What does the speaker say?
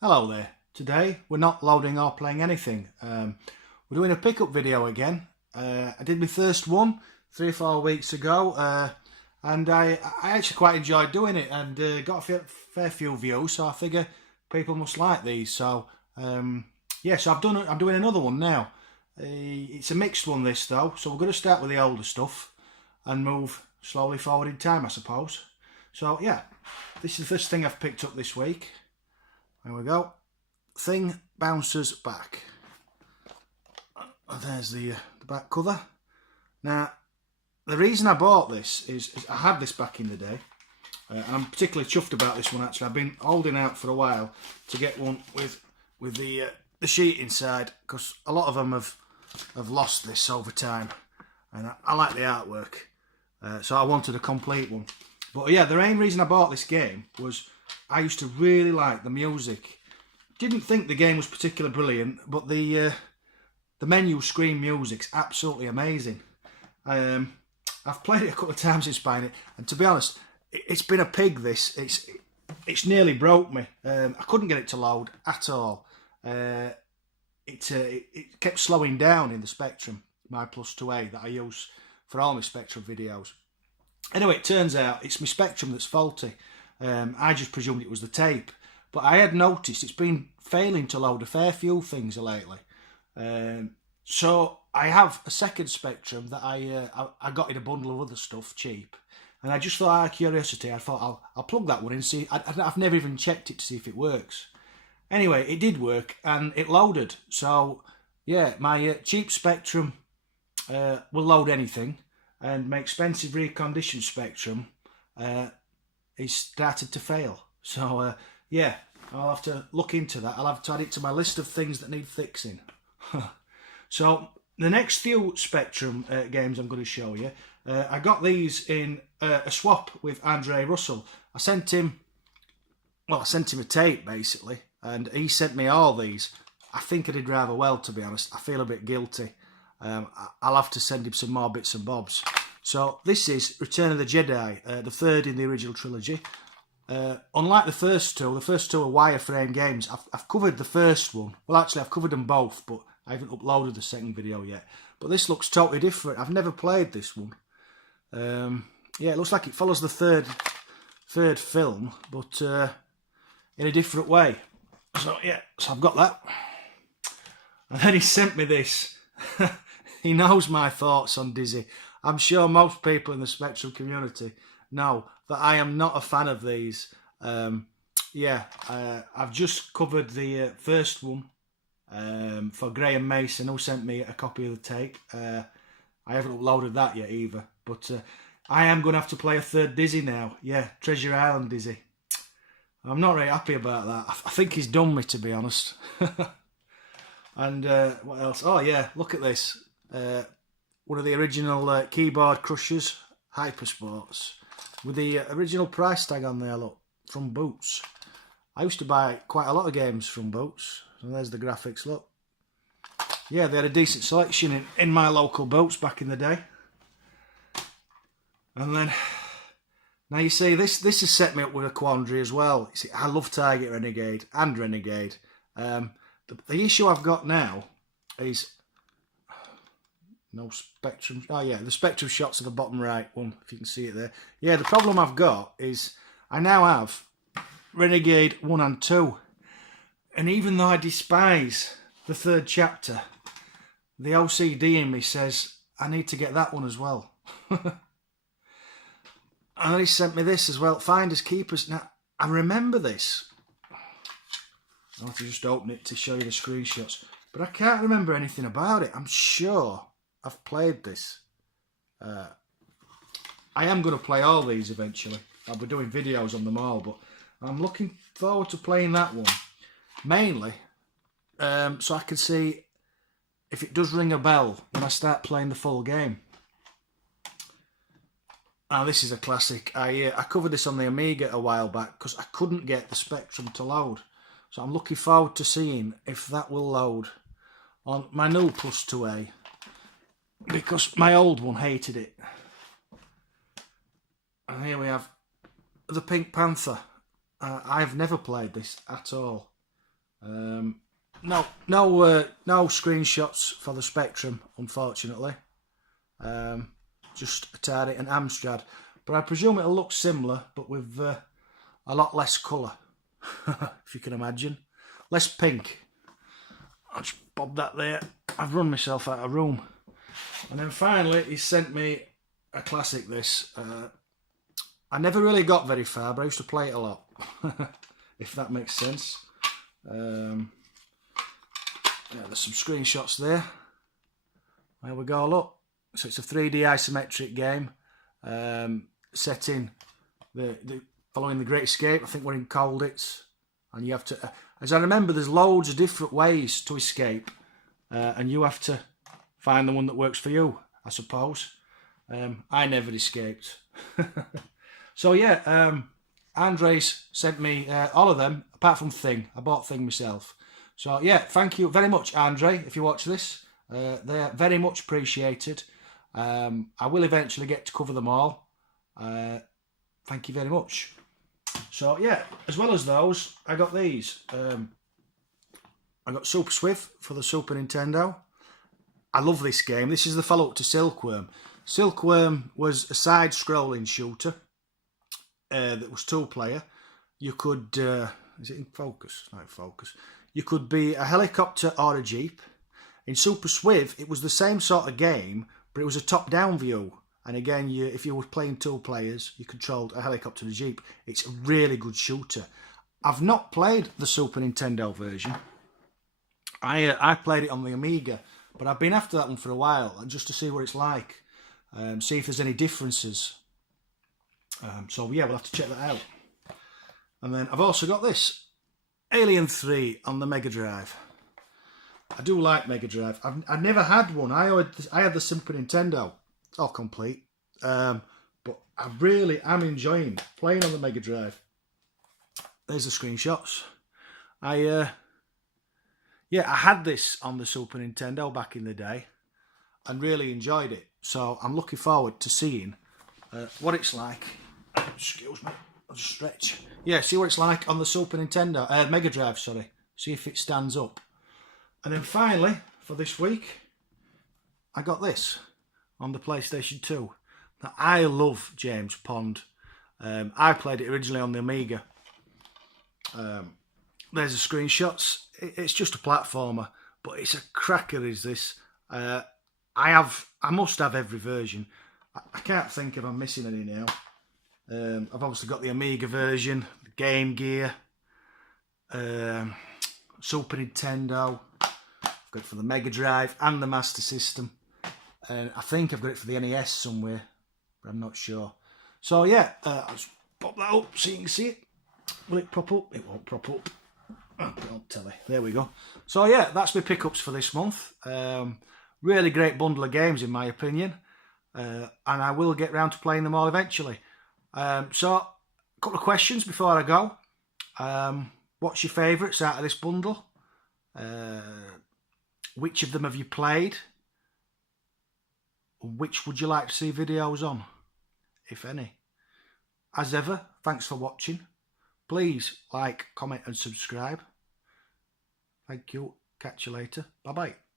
Hello there. Today we're not loading or playing anything. We're doing a pickup video again. I did my first one 3 or 4 weeks ago, and I actually quite enjoyed doing it and got a fair few views. So I figure people must like these. So yeah, so I'm doing another one now. It's a mixed one this though, so we're going to start with the older stuff and move slowly forward in time, I suppose. So yeah, this is the first thing I've picked up this week. There we go. Thing bounces back. There's the back cover. Now, the reason I bought this is I had this back in the day, and I'm particularly chuffed about this one. Actually, I've been holding out for a while to get one with the sheet inside, because a lot of them have lost this over time, and I like the artwork, so I wanted a complete one. But yeah, the main reason I bought this game was I used to really like the music. Didn't think the game was particularly brilliant, but the menu screen music's absolutely amazing. I've played it a couple of times since buying it, and to be honest, it's been a pig. It's nearly broke me. I couldn't get it to load at all. It kept slowing down in the Spectrum, my Plus 2A that I use for all my Spectrum videos. Anyway, it turns out it's my Spectrum that's faulty. I just presumed it was the tape, but I had noticed it's been failing to load a fair few things lately. So I have a second Spectrum that I got in a bundle of other stuff cheap, and I just thought, out of curiosity, I thought I'll plug that one in. See, I've never even checked it to see if it works. Anyway, it did work and it loaded. So yeah, my cheap Spectrum will load anything, and my expensive reconditioned Spectrum is started to fail. So yeah, I'll have to look into that. I'll have to add it to my list of things that need fixing. So the next few Spectrum games I'm going to show you, I got these in a swap with Andre Russell. I sent him a tape basically, and he sent me all these. I think I did rather well, to be honest. I feel a bit guilty. I'll have to send him some more bits and bobs. So this is Return of the Jedi, the third in the original trilogy. Unlike the first two are wireframe games. I've covered the first one. Well, actually, I've covered them both, but I haven't uploaded the second video yet. But this looks totally different. I've never played this one. Yeah, it looks like it follows the third film, but in a different way. So yeah, so I've got that. And then he sent me this. He knows my thoughts on Dizzy. I'm sure most people in the Spectrum community know that I am not a fan of these. Yeah, I've just covered the first one for Graham Mason, who sent me a copy of the tape. I haven't uploaded that yet either, but I am going to have to play a third Dizzy now. Yeah, Treasure Island Dizzy. I'm not very happy about that. I think he's done me, to be honest. And what else? Oh yeah, look at this. One of the original keyboard crushers, Hypersports, with the original price tag on there, look, from Boots. I used to buy quite a lot of games from Boots. So there's the graphics, look. Yeah, they had a decent selection in my local Boots back in the day. And then, now you see, this has set me up with a quandary as well. You see, I love Target Renegade and Renegade. The issue I've got now is no Spectrum. Oh yeah, the Spectrum shots are the bottom right one, if you can see it there. Yeah, the problem I've got is I now have Renegade 1 and 2. And even though I despise the third chapter, the OCD in me says I need to get that one as well. And then he sent me this as well, Finders Keepers. Now, I remember this. I'll have to just open it to show you the screenshots. But I can't remember anything about it. I'm sure I've played this. I am going to play all these eventually. I'll be doing videos on them all, but I'm looking forward to playing that one. Mainly, so I can see if it does ring a bell when I start playing the full game. Now this is a classic. I covered this on the Amiga a while back because I couldn't get the Spectrum to load. So I'm looking forward to seeing if that will load on my new Plus 2A, because my old one hated it. And here we have the Pink Panther. I've never played this at all. No screenshots for the Spectrum, unfortunately. Just Atari and Amstrad, but I presume it'll look similar, but with a lot less colour, if you can imagine. Less pink. I'll just bob that there. I've run myself out of room. And then finally, he sent me a classic, this. I never really got very far, but I used to play it a lot, if that makes sense. Yeah, there's some screenshots there. There we go, look. So it's a 3D isometric game, set in following the Great Escape. I think we're in Colditz, and you have to, as I remember, there's loads of different ways to escape, and you have to find the one that works for you, I suppose. I never escaped. So yeah, Andres sent me all of them, apart from Thing. I bought Thing myself. So yeah, thank you very much, Andre, if you watch this. They're very much appreciated. I will eventually get to cover them all. Thank you very much. So yeah, as well as those, I got these. I got Super Swift for the Super Nintendo. I love this game. This is the follow-up to Silkworm. Silkworm was a side-scrolling shooter that was two-player. You could... is it in focus? Not in focus. You could be a helicopter or a jeep. In Super Swift, it was the same sort of game, but it was a top-down view. And again, if you were playing two players, you controlled a helicopter and a jeep. It's a really good shooter. I've not played the Super Nintendo version. I played it on the Amiga, but I've been after that one for a while, just to see what it's like, see if there's any differences. So yeah, we'll have to check that out. And then I've also got this, Alien 3 on the Mega Drive. I do like Mega Drive. I've never had one. I had the Super Nintendo, all complete. But I really am enjoying playing on the Mega Drive. There's the screenshots. Yeah, I had this on the Super Nintendo back in the day and really enjoyed it. So I'm looking forward to seeing what it's like. Excuse me, I'll just stretch. Yeah, see what it's like on the Super Nintendo, Mega Drive, sorry. See if it stands up. And then finally, for this week, I got this on the PlayStation 2. Now, I love James Pond. I played it originally on the Amiga. There's the screenshots. It's just a platformer, but it's a cracker, is this. I must have every version. I can't think if I'm missing any now. I've obviously got the Amiga version, the Game Gear, Super Nintendo. I've got it for the Mega Drive and the Master System. And I think I've got it for the NES somewhere, but I'm not sure. So yeah, I'll just pop that up so you can see it. Will it prop up? It won't prop up. Oh, don't tell me. There we go. So yeah, that's my pickups for this month. Really great bundle of games in my opinion. And I will get round to playing them all eventually. So, a couple of questions before I go. What's your favourites out of this bundle? Which of them have you played? Which would you like to see videos on, if any? As ever, thanks for watching. Please like, comment and subscribe. Thank you. Catch you later. Bye-bye.